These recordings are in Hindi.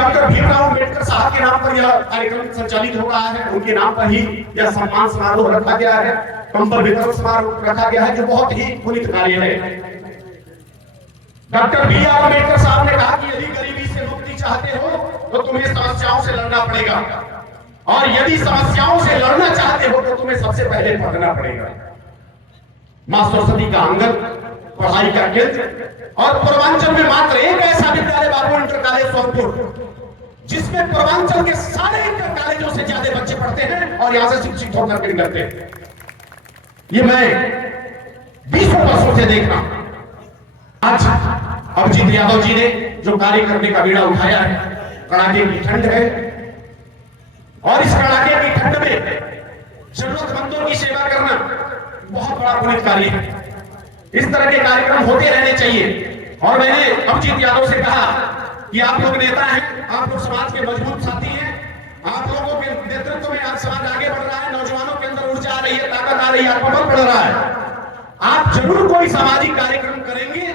डॉक्टर भीमराव अम्बेडकर साहब के नाम पर यह कार्यक्रम संचालित हो रहा है, उनके नाम पर ही यह सम्मान समारोह रखा गया है, कंबल वितरण समारोह रखा गया है, जो बहुत ही पुनीत कार्य है। डॉक्टर BR अम्बेडकर साहब ने कहा कि यदि गरीबी से मुक्ति चाहते हो तो तुम्हें समस्याओं से लड़ना पड़ेगा, और यदि समस्याओं से लड़ना चाहते हो तो तुम्हें सबसे पहले पढ़ना पड़ेगा। मां सरस्वती का आंगन, पढ़ाई का केंद्र, और पूर्वांचल में मात्र एक ऐसा विद्यालय बाबू इंटर कॉलेज सोनपुर, जिसमें पूर्वांचल के सारे इंटर कॉलेजों से ज्यादा बच्चे पढ़ते हैं और यहां से शिक्षित होकर के निकलते हैं। ये मैं 20 वर्षों से देख रहा हूं। आज अभिजीत यादव जी ने जो कार्य करने का बीड़ा उठाया है, कड़ाके की ठंड है, और इस कड़ाके की ठंड में जरूरतमंदों की सेवा करना बहुत बड़ा पुनीत कार्य है। इस तरह के कार्यक्रम होते रहने चाहिए। और मैंने अभिजीत यादव से कहा कि आप लोग नेता हैं, आप लोग समाज के मजबूत साथी हैं, आप लोगों के नेतृत्व में आज समाज आगे बढ़ रहा है, नौजवानों के अंदर ऊर्जा आ रही है, ताकत आ रही है, आत्मबल बढ़ रहा है। आप जरूर कोई सामाजिक कार्यक्रम करेंगे,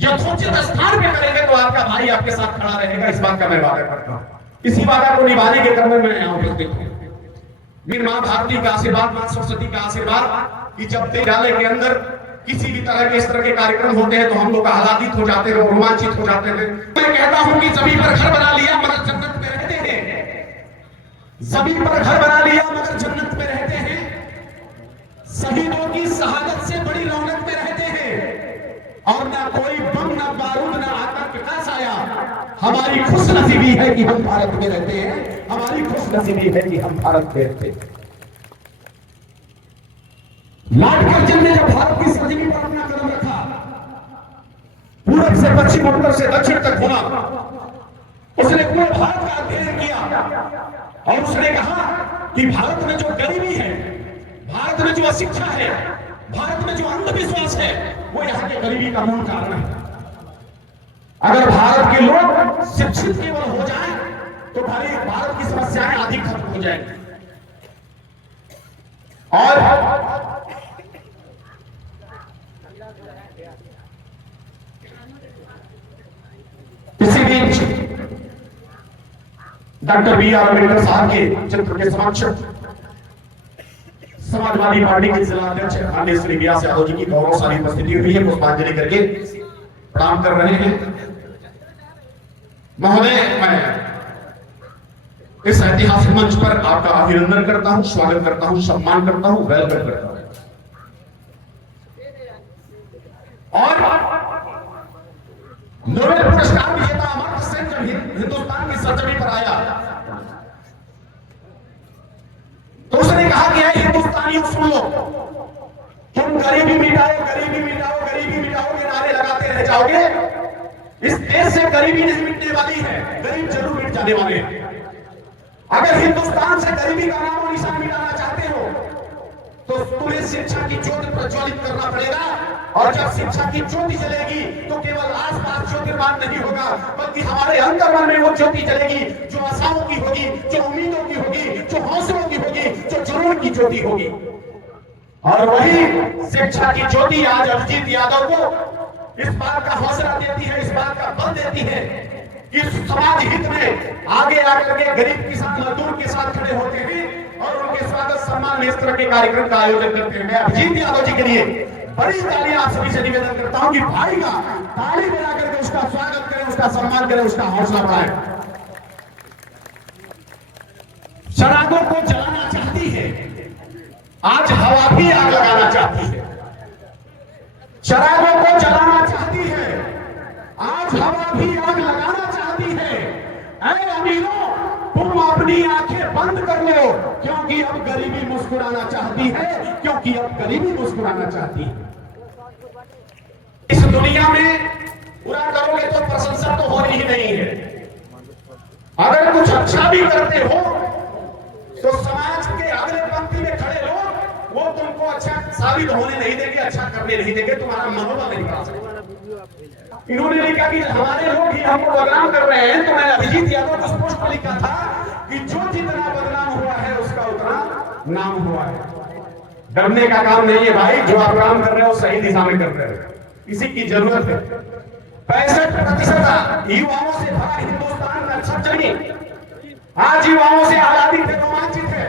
यथोचित स्थान पे करेंगे तो आपका भाई आपके साथ खड़ा रहेगा, इस बात का मैं वादा करता हूं। इसी वादा को निभाने के क्रम में मैं यहां उपस्थित हूं। मेरी मां भारती का आशीर्वाद, मां सरस्वती का आशीर्वाद कि जब विद्यालय के अंदर किसी भी तरह के इस तरह के कार्यक्रम होते हैं तो हम लोग आह्लादित हो जाते हैं, रोमांचित हो जाते हैं। मैं कहता हूं कि जमीन पर घर बना लिया मगर जन्नत में रहते हैं, जमीन पर घर बना लिया मगर जन्नत में रहते हैं, शहीदों की शहादत से बड़ी रौनक में रहते हैं, और ना कोई बम, ना बारूद, ना आतंक विकास आया। हमारी खुश नसीबी है कि हम भारत में रहते हैं, हमारी खुश नसीबी है कि हम भारत में रहते हैं। लॉर्ड कर्जन ने जब भारत की सरजमी पर अपना कदम रखा, पूरब से पश्चिम, उत्तर से दक्षिण तक घूमा, उसने पूरे भारत का अध्ययन किया और उसने कहा कि भारत में जो गरीबी है, भारत में जो अशिक्षा है, भारत में जो अंधविश्वास है, वो यहाँ के गरीबी का मूल कारण है। अगर भारत के लोग शिक्षित केवल हो जाएं तो भारत की समस्याएं अधिक खत्म हो जाएंगी। और इसी बीच डॉक्टर BR अम्बेडकर साहब के चित्र के समक्ष समाजवादी पार्टी के जिला अध्यक्ष आनंद श्री व्यास यादव जी की गौरवशाली उपस्थिति हुई है, पुष्पांजलि करके प्रणाम कर रहे हैं। महोदय, मैं इस ऐतिहासिक मंच पर आपका अभिनंदन करता हूं, स्वागत करता हूं, सम्मान करता हूं, वेलकम करता हूं। और नोबेल पुरस्कार विजेता अमर्त्य सेन जब हिंदुस्तान की सरजमी पर आया तो उसने कहा कि हिंदुस्तानियों सुन लो, तुम गरीबी मिटाओ, गरीबी मिटाओ, गरीबी मिटाओ के नारे लगाते रह जाओगे, इस देश से गरीबी नहीं मिटने वाली है, गरीब जरूर मिट जाने वाले हैं। अगर हिंदुस्तान से गरीबी का नामो निशान मिटाना चाहते हो तो तुम्हें शिक्षा की ज्योति प्रज्वलित करना पड़ेगा, और जब शिक्षा की ज्योति जलेगी तो केवल आसपास ज्योतिर्मान नहीं होगा, बल्कि हमारे अंतर्मन में वो ज्योति जलेगी जो आशाओं की होगी, जो उम्मीदों की होगी, जो हौसलों की होगी, जो जुनून की ज्योति होगी। और वही शिक्षा की ज्योति आज अभिजीत यादव को इस बात का हौसला देती है, इस बात का बल देती है कि समाज हित में आगे आकर के गरीब किसान मजदूर के साथ खड़े होते हुए और उनके स्वागत सम्मान में इस तरह के कार्यक्रम का आयोजन करते हैं। मैं अभिजीत यादव जी के लिए बड़ी तालियां आप सभी से निवेदन करता हूं कि भाई का ताली बजा करके उसका स्वागत करें, उसका सम्मान करें, उसका हौसला बढ़ाएं। शराबों को जलाना चाहती है, आज हवा भी आग लगाना चाहती है। शराबों को जलाना चाहती है, आज हवा भी आग लगाना चाहती है। ऐ अमीरों, तुम अपनी आंखें बंद कर लो, क्योंकि अब गरीबी मुस्कुराना चाहती है, क्योंकि अब गरीबी मुस्कुराना चाहती है। इस दुनिया में बुरा करोगे तो प्रशंसा तो होनी ही नहीं है। अगर कुछ अच्छा भी करते हो तो समाज के अगले पंक्ति में खड़े लोग वो तुमको अच्छा साबित होने नहीं देंगे, अच्छा करने नहीं देंगे, तुम्हारा मनोबल नहीं बढ़ा सकते। इन्होंने लिखा कि हमारे लोग ही हमको बदनाम कर रहे हैं, तो मैं अभिजीत यादव को स्पष्ट लिखा था कि जो जितना बदनाम हुआ है उसका उतना नाम हुआ है। डरने का काम नहीं है भाई, जो आप काम कर रहे हो सही दिशा में कर रहे हो, इसी की जरूरत है। 65% युवाओं से भरा हिंदुस्तान आज युवाओं से आजादी थे, रोमांचित है,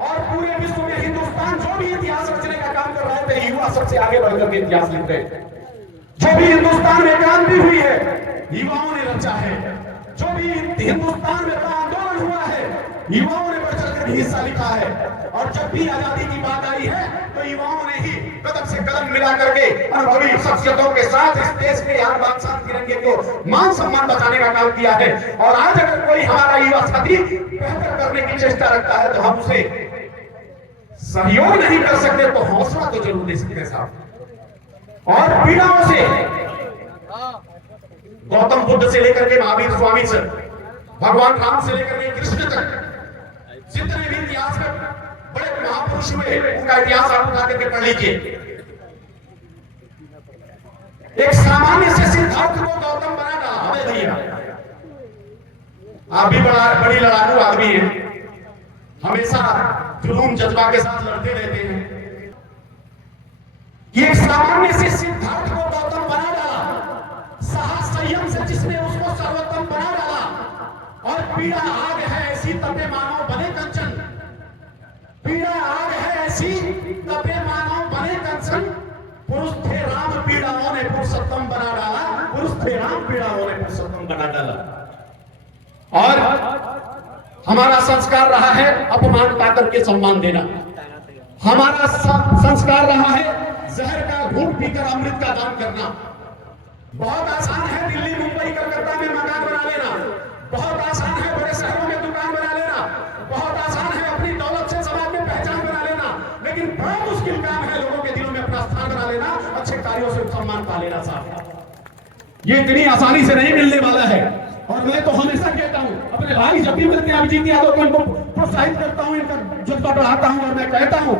और पूरे विश्व में हिंदुस्तान जो भी इतिहास रचने का काम कर रहे थे, युवा सबसे आगे बढ़कर के इतिहास लिख रहे थे। जो भी हिंदुस्तान में क्रांति हुई है, युवाओं ने रचा है। जो भी हिंदुस्तान में बड़ा आंदोलन हुआ है, युवाओं ने बढ़ चढ़कर हिस्सा लिखा है। और जब भी आजादी की बात आई है, तो युवाओं ने ही कदम से कदम मिला करके अनुभवी शख्सियतों के साथ इस देश के हर बादशाह तिरंगे को मान सम्मान बचाने का काम किया है। और आज अगर कोई हमारा युवा साथी बेहतर करने की चेष्टा रखता है, तो हम उसे सहयोग नहीं कर सकते, तो हौसला तो जरूर दे सकते हैं साहब। और पीड़ाओं से, गौतम बुद्ध से लेकर के महावीर स्वामी से, भगवान राम से लेकर के कृष्ण तक, जितने भी इतिहास में बड़े महापुरुष हुए, उनका इतिहास आप उठा करके पढ़ लीजिए। एक सामान्य से सिद्धार्थ को गौतम बना डाला। हमें भैया आप भी बड़ी लड़ाकू आदमी है, हमेशा जुनून जज्बा के साथ लड़ते रहते हैं। एक सामान्य से सिद्धार्थ को गौतम बना डाला, साहस संयम से जिसने उसको सर्वोत्तम बना डाला। और पीड़ा आग है ऐसी तपे मानव बने कंचन, पीड़ा आग है ऐसी तपे मानव बने कंचन। पुरुष थे राम पीड़ाओं ने पुरुषोत्तम बना डाला, पुरुष थे राम पीड़ाओं ने पुरुषोत्तम बना डाला। और हमारा संस्कार रहा है अपमान पाकर के सम्मान देना। हमारा संस्कार रहा है जहर का घूंट पीकर अमृत का दान करना। बहुत आसान है दिल्ली मुंबई कलकत्ता में मकान बना लेना, बहुत आसान है बड़े शहरों में दुकान बना लेना, बहुत आसान है अपनी दौलत से समाज में पहचान बना लेना, लेकिन बड़ा मुश्किल काम है लोगों के दिलों में अपना स्थान बना लेना, अच्छे कार्यों से सम्मान पा लेना। साहब ये इतनी आसानी से नहीं मिलने वाला है। और मैं तो हमेशा कहता हूं, अपने भाई जब भी मिलते हैं अभिजीत यादव को, इनको प्रोत्साहित करता हूं, इनका जज्बा बढ़ाता हूं, और मैं कहता हूं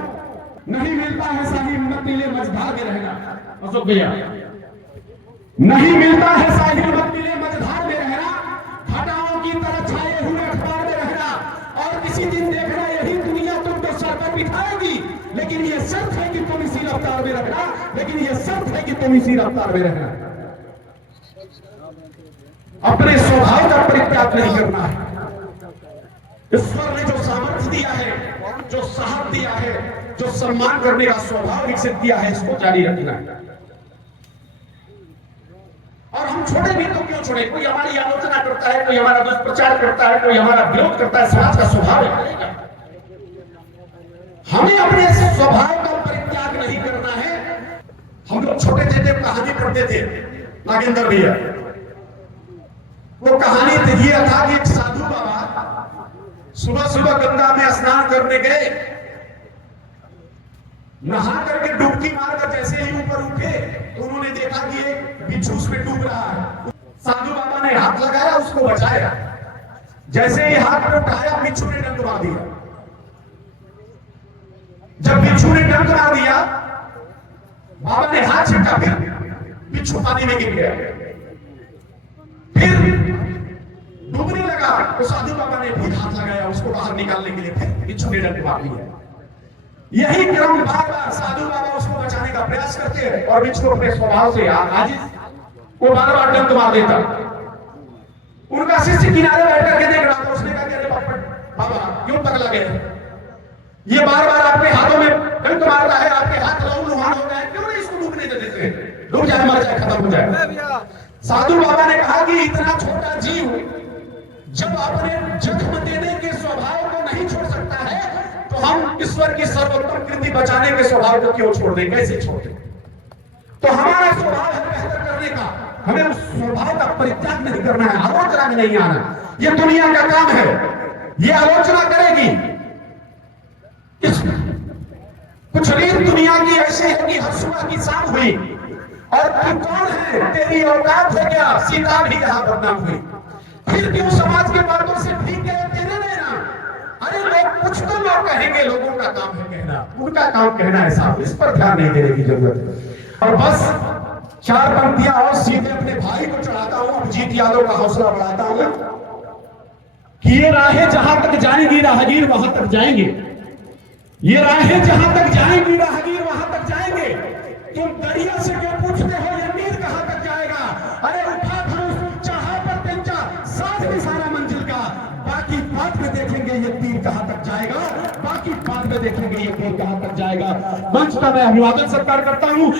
नहीं मिलता है साहिल मत मिले मझधार में रहना। अशोक भैया, नहीं मिलता है साहिल मत मिले मझधार में रहना, घटाओं की तरह छाए हुए अखबार में रहना, और किसी दिन देखना यही दुनिया तुमको सर पर बिठाएगी, लेकिन ये शर्त है कि तुम इसी रफ्तार में रहना, लेकिन ये शर्त है कि तुम इसी रफ्तार में रहना। अपने स्वभाव का परित्याग नहीं करना है। ईश्वर ने जो सामर्थ्य दिया है, जो साहस दिया है, जो सम्मान करने का स्वभाव विकसित किया है, इसको जारी रखना है। और हम छोड़े भी तो क्यों छोड़े? कोई हमारी आलोचना करता है, कोई हमारा दुष्प्रचार करता है, कोई हमारा विरोध करता है, समाज का स्वभाव है। हमें अपने स्वभाव का परित्याग नहीं करना है। हम लोग छोटे थे जब कहानी पढ़ते थे, नागेंद्र भैया, वो कहानी यह था कि एक साधु बाबा सुबह सुबह गंगा में स्नान करने गए, नहा करके डुबकी मारकर जैसे ही ऊपर उठे तो उन्होंने देखा कि एक बिच्छू उसमें डूब रहा है। साधु बाबा ने हाथ लगाया, उसको बचाया। जैसे ही हाथ में उठाया, बिच्छू ने डंक मार दिया। जब बिच्छू ने डंक मार दिया, बाबा ने हाथ छिटका, फिर बिच्छू पानी में गिर गया। फिर डूबने लगा तो साधु बाबा ने फिर हाथ लगाया उसको बाहर निकालने के लिए, फिर बिच्छू ने डंक मार दिया। यही क्रम बार बार साधु बाबा उसको बचाने का प्रयास करते हैं, और बिच्छू अपने स्वभाव से आजिज, वो बार बार डंक मार देता। उनका शिष्य किनारे बैठ करके देख रहा था। उसने कहा कि अरे बाबा क्यों पगला गए, ये बार बार आपके हाथों में डंक मारता है, आपके हाथ लहू लुहान हो गए, क्यों नहीं इसको डूबने देते? डूब जाए, मर जाए, खत्म हो जाए। साधु बाबा ने कहा कि इतना छोटा जीव जब अपने जन्म देने के स्वभाव को नहीं छोड़ सकता है, तो हम ईश्वर की सर्वोत्तम कृति बचाने के स्वभाव को क्यों छोड़ दें? कैसे छोड़ दें? तो हमारा स्वभाव है बेहतर करने का, हमें उस स्वभाव का परित्याग नहीं करना है, आलोचना में नहीं आना। ये दुनिया का काम है, ये आलोचना करेगी। कुछ रीत दुनिया की ऐसी है कि हर सुबह की शाम हुई, और तू कौन है, तेरी औकात है क्या, सीता भी यहां बदनाम हुई। फिर क्यों समाज के बातों से ठीक गए तेरे लेना? अरे लोग कुछ तो लोग कहेंगे, लोगों का काम है कहना, उनका काम कहना है साहब, इस पर ध्यान नहीं देने की जरूरत है। और बस चार पंक्तियां और सीधे अपने भाई को चढ़ाता हूं, अभिजीत यादव का हौसला बढ़ाता हूं कि ये राहें जहां तक जाएंगी राहगीर वहां तक जाएंगे, ये राहें जहां तक जाएंगी राहगीर वहां तक जाएंगे। तुम दरिया से क्यों पूछते हो ये नीर कहां तक जाएगा? अरे उठा धनुष चाहा पर तेंचा, साथ भी सारा मंजिल का, बाकी बात देखेंगे ये तीर कहां तक जाएगा, बाकी बाद में देखेंगे ये तीर कहां तक जाएगा। मंच का मैं अभिवादन सत्कार करता हूं।